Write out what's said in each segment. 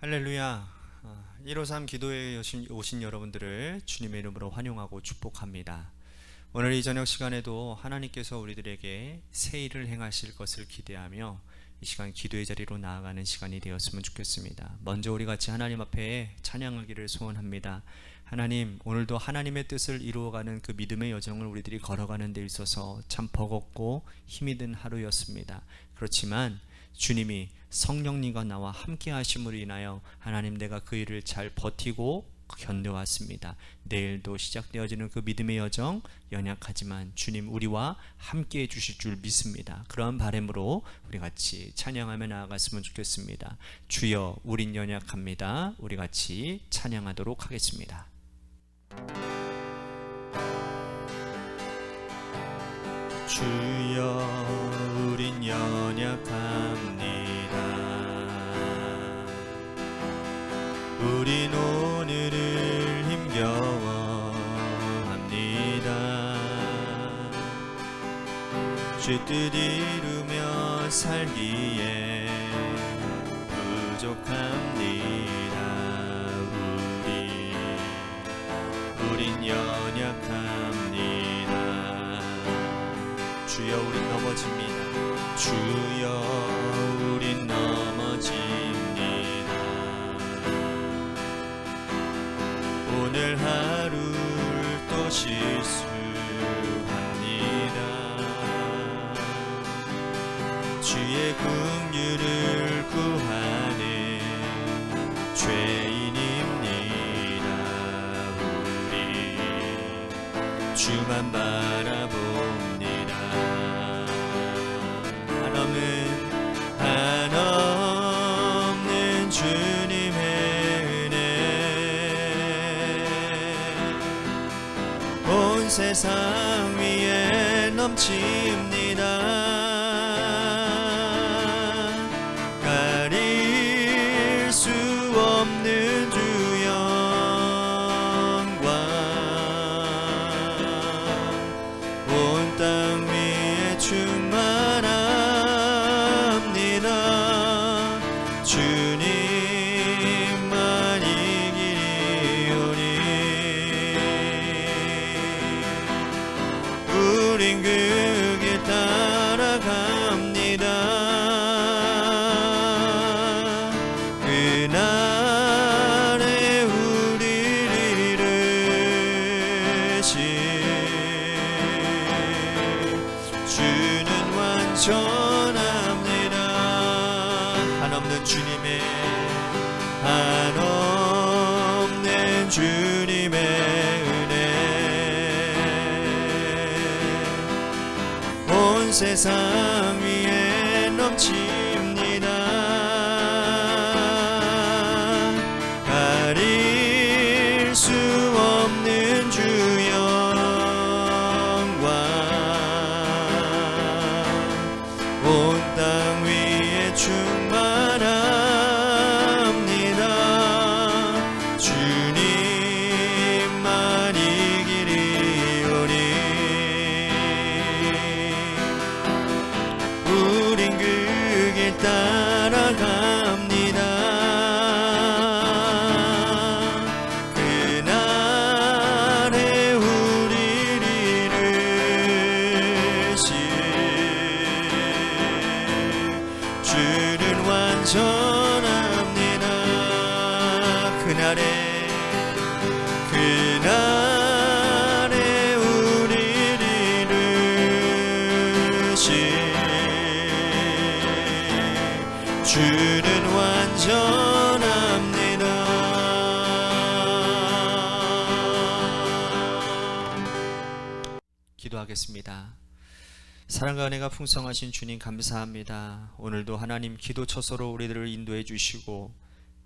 할렐루야. 153 기도회에 오신 여러분들을 주님의 이름으로 환영하고 축복합니다. 오늘 이 저녁 시간에도 하나님께서 우리들에게 새 일을 행하실 것을 기대하며 이 시간 기도의 자리로 나아가는 시간이 되었으면 좋겠습니다. 먼저 우리 같이 하나님 앞에 찬양하기를 소원합니다. 하나님, 오늘도 하나님의 뜻을 이루어가는 그 믿음의 여정을 우리들이 걸어가는 데 있어서 참 버겁고 힘이 든 하루였습니다. 그렇지만 주님이 성령님과 나와 함께 하심으로 인하여 하나님, 내가 그 일을 잘 버티고 견뎌왔습니다. 내일도 시작되어지는 그 믿음의 여정, 연약하지만 주님 우리와 함께 해주실 줄 믿습니다. 그러한 바람으로 우리 같이 찬양하며 나아갔으면 좋겠습니다. 주여, 우린 연약합니다. 우리 같이 찬양하도록 하겠습니다. 주여, 우린 연약합니다. 우린 오늘을 힘겨워합니다. 주 뜻 이루며 살기에 부족합니다. 우린 연약합니다. 주여, 우린 넘어집니다. 주여, 우린 넘어집니다. 오늘 하루를 또 실수합니다. 주의 긍휼을 구하는 죄인입니다. 우리 주만 바라봅니다. 한없는 주님의 온 세상 위에 넘칩니다. 가릴 수 없는 주 영광, 온 땅 위에 충만합니다. 주님만 이기리오니 우린 그 길 따라갑니다. 그날에 우리를 이르실 주는 완전합니다. 한없는 주님의 은혜, 온 세상 위에 넘칩니다. 가릴 수 없는 주 영광, 온 땅 위에 충만합니다. 주님만 이기리오니 우린 그 길 따라갑니다. 그날에 우리를 이르실 주는 완전합니다. 그날에 우리를 이르실 주는 완전합니다. 기도하겠습니다. 사랑과 은혜가 풍성하신 주님, 감사합니다. 오늘도 하나님 기도 처소로 우리들을 인도해 주시고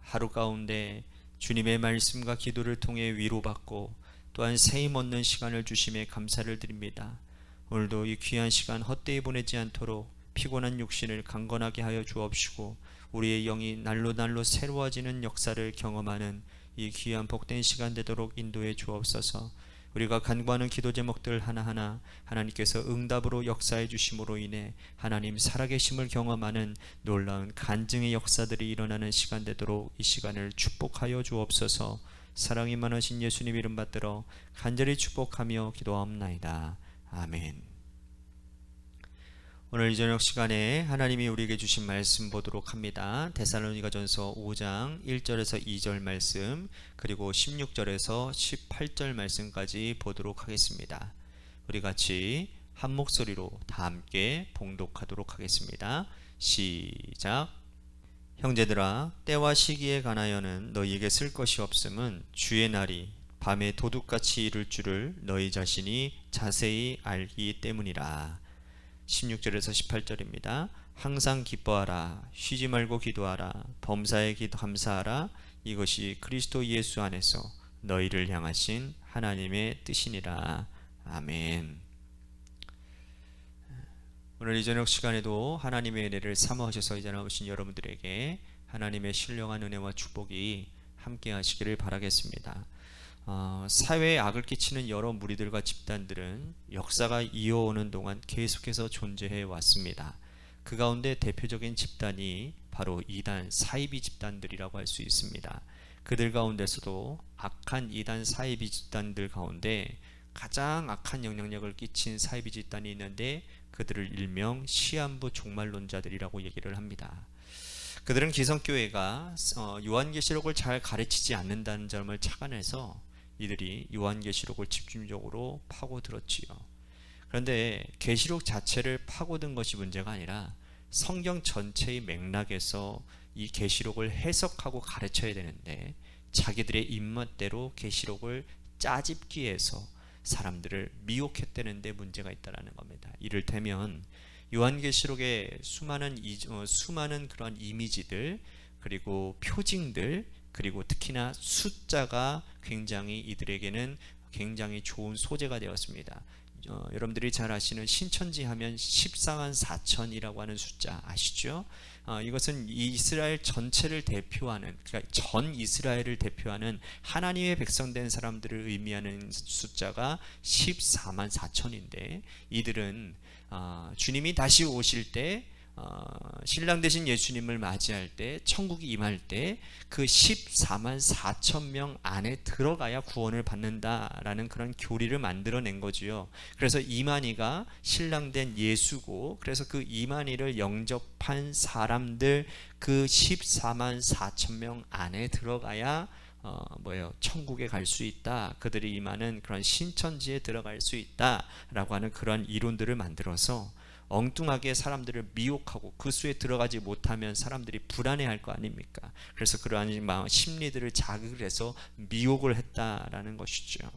하루 가운데 주님의 말씀과 기도를 통해 위로받고 또한 세임 얻는 시간을 주심에 감사를 드립니다. 오늘도 이 귀한 시간 헛되이 보내지 않도록 피곤한 육신을 강건하게 하여 주옵시고 우리의 영이 날로 새로워지는 역사를 경험하는 이 귀한 복된 시간 되도록 인도해 주옵소서. 우리가 간구하는 기도 제목들 하나하나 하나님께서 응답으로 역사해 주심으로 인해 하나님 살아계심을 경험하는 놀라운 간증의 역사들이 일어나는 시간 되도록 이 시간을 축복하여 주옵소서. 사랑이 많으신 예수님 이름 받들어 간절히 축복하며 기도하옵나이다. 아멘. 오늘 이 저녁 시간에 하나님이 우리에게 주신 말씀 보도록 합니다. 데살로니가전서 5장 1절에서 2절 말씀, 그리고 16절에서 18절 말씀까지 보도록 하겠습니다. 우리 같이 한 목소리로 다 함께 봉독하도록 하겠습니다. 시작. 형제들아, 때와 시기에 관하여는 너희에게 쓸 것이 없음은 주의 날이 밤에 도둑같이 이를 줄을 너희 자신이 자세히 알기 때문이라. 16절에서 18절입니다. 항상 기뻐하라, 쉬지 말고 기도하라, 범사에 감사하라. 이것이 그리스도 예수 안에서 너희를 향하신 하나님의 뜻이니라. 아멘. 오늘 이 저녁 시간에도 하나님의 은혜를 사모하셔서 이 자리에 오신 여러분들에게 하나님의 신령한 은혜와 축복이 함께 하시기를 바라겠습니다. 사회에 악을 끼치는 여러 무리들과 집단들은 역사가 이어오는 동안 계속해서 존재해 왔습니다. 그 가운데 대표적인 집단이 바로 이단 사이비 집단들이라고 할 수 있습니다. 그들 가운데서도 악한 이단 사이비 집단들 가운데 가장 악한 영향력을 끼친 사이비 집단이 있는데 그들을 일명 시한부 종말론자들이라고 얘기를 합니다. 그들은 기성교회가 요한계시록을 잘 가르치지 않는다는 점을 착안해서 이들이 요한계시록을 집중적으로 파고들었지요. 그런데 계시록 자체를 파고든 것이 문제가 아니라 성경 전체의 맥락에서 이 계시록을 해석하고 가르쳐야 되는데 자기들의 입맛대로 계시록을 짜집기 위해서 사람들을 미혹했다는 데 문제가 있다는 겁니다. 이를테면 요한계시록의 수많은 그런 이미지들, 그리고 표징들, 그리고 특히나 숫자가 굉장히 이들에게는 굉장히 좋은 소재가 되었습니다. 여러분들이 잘 아시는 신천지 하면 14만 4천이라고 하는 숫자 아시죠? 이것은 이스라엘 전체를 대표하는, 그러니까 전 이스라엘을 대표하는 하나님의 백성된 사람들을 의미하는 숫자가 14만 4천인데 이들은 주님이 다시 오실 때 신랑 되신 예수님을 맞이할 때, 천국이 임할 때 그 14만 4천 명 안에 들어가야 구원을 받는다라는 그런 교리를 만들어낸 거지요. 그래서 이만희가 신랑 된 예수고, 그래서 그 이만희를 영접한 사람들 그 14만 4천 명 안에 들어가야 천국에 갈 수 있다. 그들이 임하는 그런 신천지에 들어갈 수 있다라고 하는 그런 이론들을 만들어서 엉뚱하게 사람들을 미혹하고 그 수에 들어가지 못하면 사람들이 불안해할 거 아닙니까? 그래서 그러한 심리들을 자극을 해서 미혹을 했다라는 것이죠.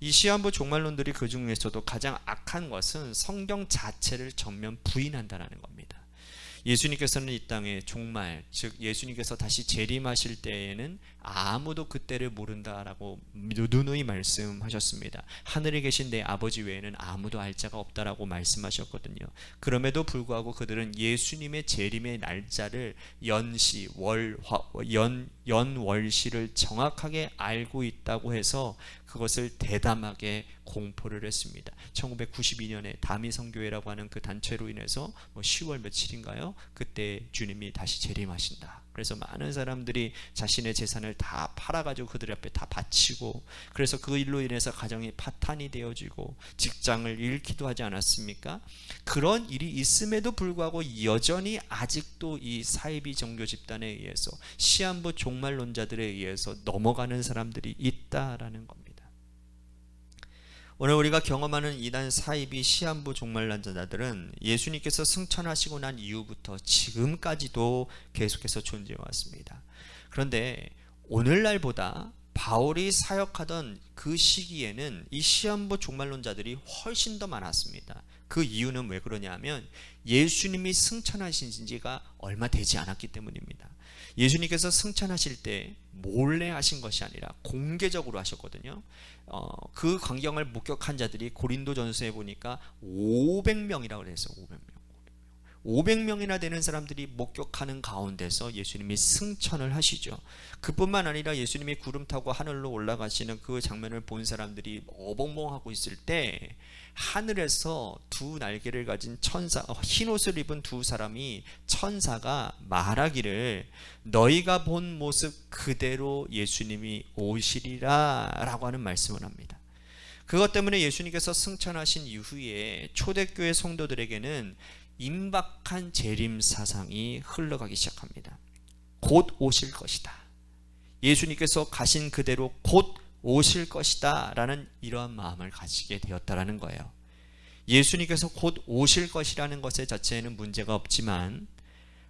이 시한부 종말론들이 그 중에서도 가장 악한 것은 성경 자체를 전면 부인한다는 겁니다. 예수님께서는 이 땅에 종말, 즉 예수님께서 다시 재림하실 때에는 아무도 그때를 모른다라고 누누이 말씀하셨습니다. 하늘에 계신 내 아버지 외에는 아무도 알 자가 없다라고 말씀하셨거든요. 그럼에도 불구하고 그들은 예수님의 재림의 날짜를 연월시를 정확하게 알고 있다고 해서 그것을 대담하게 공포를 했습니다. 1992년에 다미성교회라고 하는 그 단체로 인해서 10월 며칠인가요? 그때 주님이 다시 재림하신다. 그래서 많은 사람들이 자신의 재산을 다 팔아가지고 그들 앞에 다 바치고, 그래서 그 일로 인해서 가정이 파탄이 되어지고 직장을 잃기도 하지 않았습니까? 그런 일이 있음에도 불구하고 여전히 아직도 이 사이비 종교 집단에 의해서, 시한부 종말론자들에 의해서 넘어가는 사람들이 있다라는 겁니다. 오늘 우리가 경험하는 이단 사이비 시한부 종말론자들은 예수님께서 승천하시고 난 이후부터 지금까지도 계속해서 존재해 왔습니다. 그런데 오늘날보다 바울이 사역하던 그 시기에는 이 시한부 종말론자들이 훨씬 더 많았습니다. 그 이유는 왜 그러냐면 예수님이 승천하신 지가 얼마 되지 않았기 때문입니다. 예수님께서 승천하실 때 몰래 하신 것이 아니라 공개적으로 하셨거든요. 그 광경을 목격한 자들이 고린도전서에 보니까 500명이라고 그랬어요. 500명이나 되는 사람들이 목격하는 가운데서 예수님이 승천을 하시죠. 그뿐만 아니라 예수님이 구름 타고 하늘로 올라가시는 그 장면을 본 사람들이 어벙벙하고 있을 때 하늘에서 두 날개를 가진 천사, 흰 옷을 입은 두 사람이, 천사가 말하기를 너희가 본 모습 그대로 예수님이 오시리라 라고 하는 말씀을 합니다. 그것 때문에 예수님께서 승천하신 이후에 초대교회 성도들에게는 임박한 재림 사상이 흘러가기 시작합니다. 곧 오실 것이다. 예수님께서 가신 그대로 곧 오실 것이다 라는 이러한 마음을 가지게 되었다라는 거예요. 예수님께서 곧 오실 것이라는 것에 자체에는 문제가 없지만,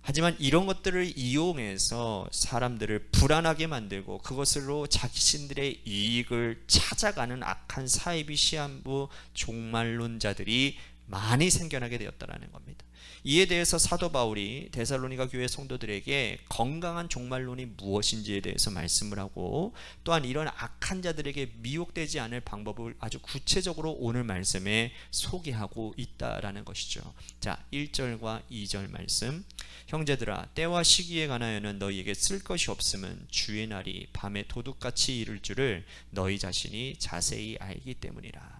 하지만 이런 것들을 이용해서 사람들을 불안하게 만들고 그것으로 자신들의 이익을 찾아가는 악한 사이비 시한부 종말론자들이 많이 생겨나게 되었다는 겁니다. 이에 대해서 사도 바울이 데살로니가 교회 성도들에게 건강한 종말론이 무엇인지에 대해서 말씀을 하고, 또한 이런 악한 자들에게 미혹되지 않을 방법을 아주 구체적으로 오늘 말씀에 소개하고 있다라는 것이죠. 자, 1절과 2절 말씀. 형제들아, 때와 시기에 관하여는 너희에게 쓸 것이 없음은 주의 날이 밤에 도둑같이 이를 줄을 너희 자신이 자세히 알기 때문이라.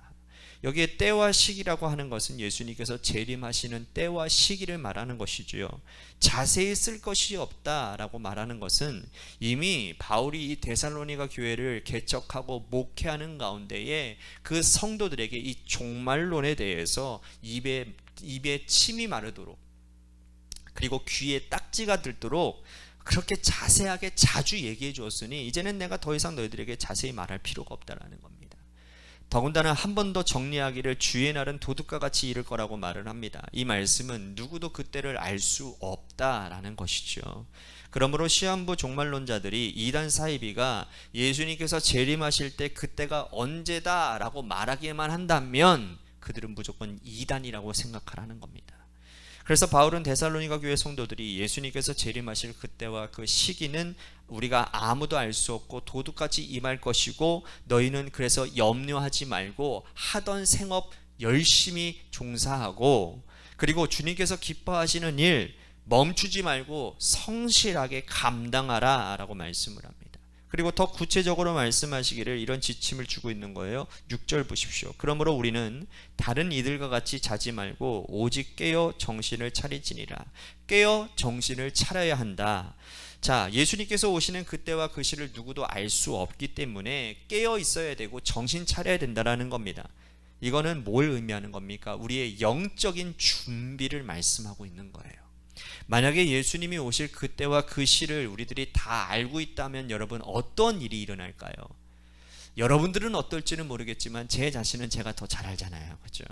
여기에 때와 시기라고 하는 것은 예수님께서 재림하시는 때와 시기를 말하는 것이지요. 자세히 쓸 것이 없다라고 말하는 것은 이미 바울이 이 데살로니가 교회를 개척하고 목회하는 가운데에 그 성도들에게 이 종말론에 대해서 입에 침이 마르도록, 그리고 귀에 딱지가 들도록 그렇게 자세하게 자주 얘기해 주었으니 이제는 내가 더 이상 너희들에게 자세히 말할 필요가 없다라는 겁니다. 더군다나 한 번 더 정리하기를 주의 날은 도둑과 같이 이를 거라고 말을 합니다. 이 말씀은 누구도 그때를 알 수 없다라는 것이죠. 그러므로 시한부 종말론자들이 이단 사이비가 예수님께서 재림하실 때 그때가 언제다라고 말하기만 한다면 그들은 무조건 이단이라고 생각하라는 겁니다. 그래서 바울은 데살로니가 교회 성도들이 예수님께서 재림하실 그때와 그 시기는 우리가 아무도 알 수 없고 도둑같이 임할 것이고, 너희는 그래서 염려하지 말고 하던 생업 열심히 종사하고, 그리고 주님께서 기뻐하시는 일 멈추지 말고 성실하게 감당하라 라고 말씀을 합니다. 그리고 더 구체적으로 말씀하시기를 이런 지침을 주고 있는 거예요. 6절 보십시오. 그러므로 우리는 다른 이들과 같이 자지 말고 오직 깨어 정신을 차리지니라. 깨어 정신을 차려야 한다. 자, 예수님께서 오시는 그때와 그 시를 누구도 알 수 없기 때문에 깨어 있어야 되고 정신 차려야 된다라는 겁니다. 이거는 뭘 의미하는 겁니까? 우리의 영적인 준비를 말씀하고 있는 거예요. 만약에 예수님이 오실 그때와 그 시를 우리들이 다 알고 있다면 여러분 어떤 일이 일어날까요? 여러분들은 어떨지는 모르겠지만 제 자신은 제가 더 잘 알잖아요. 그렇죠?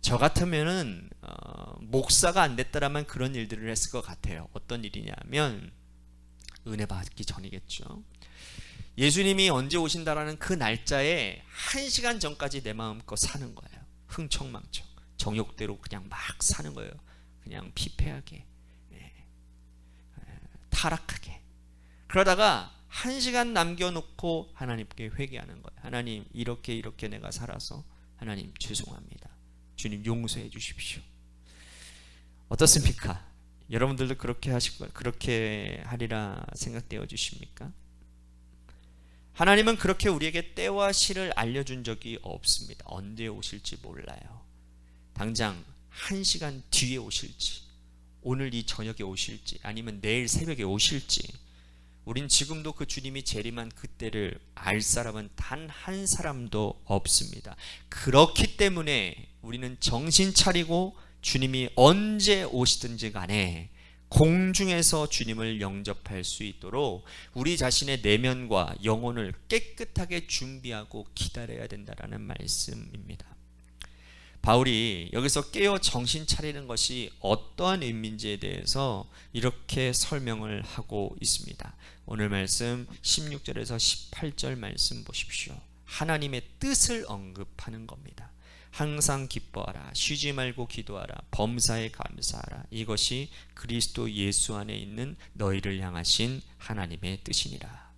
저 같으면은 목사가 안 됐다라면 그런 일들을 했을 것 같아요. 어떤 일이냐면 은혜 받기 전이겠죠. 예수님이 언제 오신다라는 그 날짜에 1시간 전까지 내 마음껏 사는 거예요. 흥청망청 정욕대로 그냥 막 사는 거예요. 그냥 피폐하게, 타락하게. 그러다가 1시간 남겨놓고 하나님께 회개하는 거예요. 하나님, 이렇게 내가 살아서 하나님 죄송합니다. 주님 용서해 주십시오. 어떻습니까? 여러분들도 그렇게 하실 거, 그렇게 하리라 생각되어 주십니까? 하나님은 그렇게 우리에게 때와 시를 알려준 적이 없습니다. 언제 오실지 몰라요. 당장 1시간 뒤에 오실지, 오늘 이 저녁에 오실지, 아니면 내일 새벽에 오실지, 우린 지금도 그 주님이 재림한 그때를 알 사람은 단 한 사람도 없습니다. 그렇기 때문에 우리는 정신 차리고 주님이 언제 오시든지 간에 공중에서 주님을 영접할 수 있도록 우리 자신의 내면과 영혼을 깨끗하게 준비하고 기다려야 된다는 말씀입니다. 바울이 여기서 깨어 정신 차리는 것이 어떠한 의미인지에 대해서 이렇게 설명을 하고 있습니다. 오늘 말씀 16절에서 18절 말씀 보십시오. 하나님의 뜻을 언급하는 겁니다. 항상 기뻐하라, 쉬지 말고 기도하라, 범사에 감사하라. 이것이 그리스도 예수 안에 있는 너희를 향하신 하나님의 뜻이니라.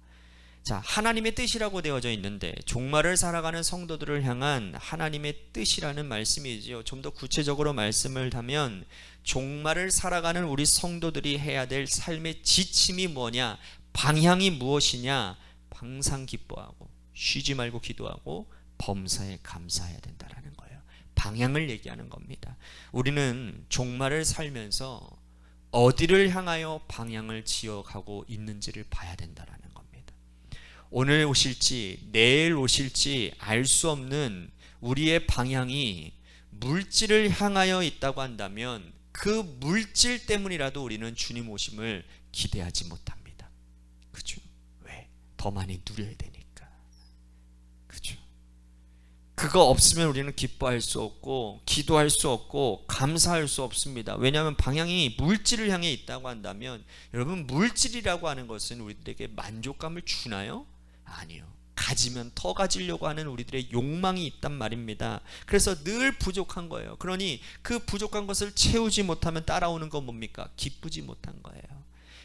자, 하나님의 뜻이라고 되어져 있는데 종말을 살아가는 성도들을 향한 하나님의 뜻이라는 말씀이지요. 좀 더 구체적으로 말씀을 하면 종말을 살아가는 우리 성도들이 해야 될 삶의 지침이 뭐냐, 방향이 무엇이냐, 항상 기뻐하고 쉬지 말고 기도하고 범사에 감사해야 된다라는 거예요. 방향을 얘기하는 겁니다. 우리는 종말을 살면서 어디를 향하여 방향을 지어가고 있는지를 봐야 된다라는 겁니다. 오늘 오실지 내일 오실지 알 수 없는 우리의 방향이 물질을 향하여 있다고 한다면 그 물질 때문이라도 우리는 주님 오심을 기대하지 못합니다. 그죠? 왜? 더 많이 누려야 되니까. 그죠? 그거 없으면 우리는 기뻐할 수 없고 기도할 수 없고 감사할 수 없습니다. 왜냐하면 방향이 물질을 향해 있다고 한다면, 여러분, 물질이라고 하는 것은 우리들에게 만족감을 주나요? 아니요. 가지면 더 가지려고 하는 우리들의 욕망이 있단 말입니다. 그래서 늘 부족한 거예요. 그러니 그 부족한 것을 채우지 못하면 따라오는 건 뭡니까? 기쁘지 못한 거예요.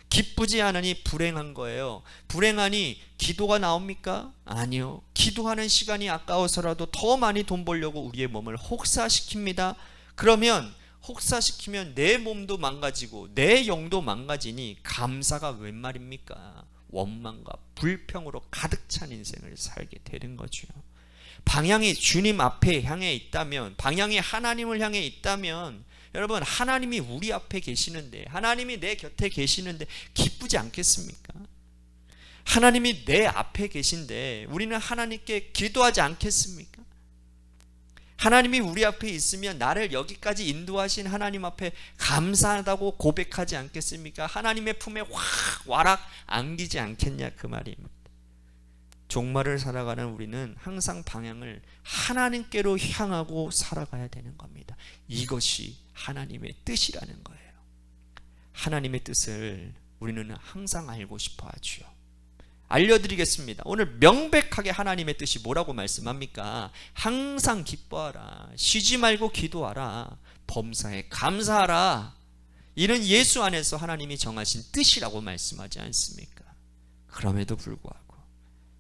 기쁘지 않으니 불행한 거예요. 불행하니 기도가 나옵니까? 아니요. 기도하는 시간이 아까워서라도 더 많이 돈 벌려고 우리의 몸을 혹사시킵니다. 그러면 혹사시키면 내 몸도 망가지고 내 영도 망가지니 감사가 웬 말입니까? 원망과 불평으로 가득 찬 인생을 살게 되는 거죠. 방향이 주님 앞에 향해 있다면, 방향이 하나님을 향해 있다면, 여러분, 하나님이 우리 앞에 계시는데, 하나님이 내 곁에 계시는데 기쁘지 않겠습니까? 하나님이 내 앞에 계신데 우리는 하나님께 기도하지 않겠습니까? 하나님이 우리 앞에 있으면 나를 여기까지 인도하신 하나님 앞에 감사하다고 고백하지 않겠습니까? 하나님의 품에 확 와락 안기지 않겠냐, 그 말입니다. 종말을 살아가는 우리는 항상 방향을 하나님께로 향하고 살아가야 되는 겁니다. 이것이 하나님의 뜻이라는 거예요. 하나님의 뜻을 우리는 항상 알고 싶어 하지요. 알려드리겠습니다. 오늘 명백하게 하나님의 뜻이 뭐라고 말씀합니까? 항상 기뻐하라, 쉬지 말고 기도하라, 범사에 감사하라. 이는 예수 안에서 하나님이 정하신 뜻이라고 말씀하지 않습니까? 그럼에도 불구하고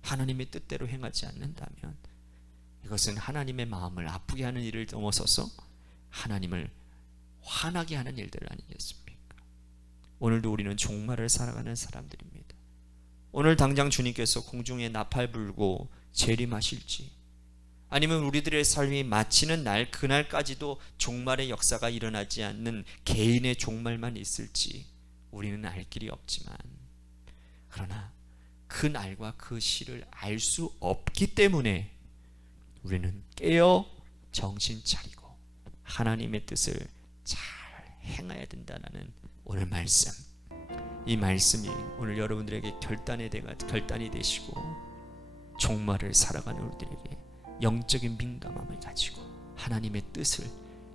하나님의 뜻대로 행하지 않는다면 이것은 하나님의 마음을 아프게 하는 일을 넘어서서 하나님을 화나게 하는 일들 아니겠습니까? 오늘도 우리는 종말을 살아가는 사람들입니다. 오늘 당장 주님께서 공중에 나팔 불고 재림하실지, 아니면 우리들의 삶이 마치는 날, 그날까지도 종말의 역사가 일어나지 않는 개인의 종말만 있을지 우리는 알 길이 없지만, 그러나 그 날과 그 시를 알 수 없기 때문에 우리는 깨어 정신 차리고 하나님의 뜻을 잘 행해야 된다는 오늘 말씀, 이 말씀이 오늘 여러분들에게 결단이 되시고 종말을 살아가는 우리들에게 영적인 민감함을 가지고 하나님의 뜻을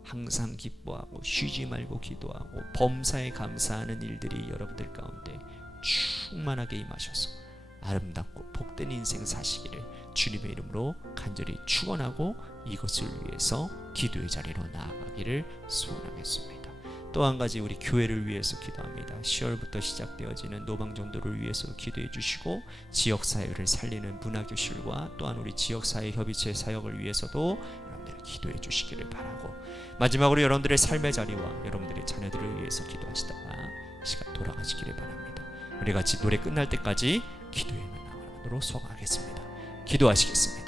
항상 기뻐하고 쉬지 말고 기도하고 범사에 감사하는 일들이 여러분들 가운데 충만하게 임하셔서 아름답고 복된 인생 사시기를 주님의 이름으로 간절히 축원하고 이것을 위해서 기도의 자리로 나아가기를 소원하겠습니다. 또 한 가지, 우리 교회를 위해서 기도합니다. 10월부터 시작되어지는 노방전도를 위해서 기도해 주시고, 지역사회를 살리는 문화교실과 또한 우리 지역사회 협의체 사역을 위해서도 여러분들 기도해 주시기를 바라고, 마지막으로 여러분들의 삶의 자리와 여러분들의 자녀들을 위해서 기도하시다가 시간 돌아가시기를 바랍니다. 우리 같이 노래 끝날 때까지 기도에 나가도록 소원하겠습니다. 기도하시겠습니다.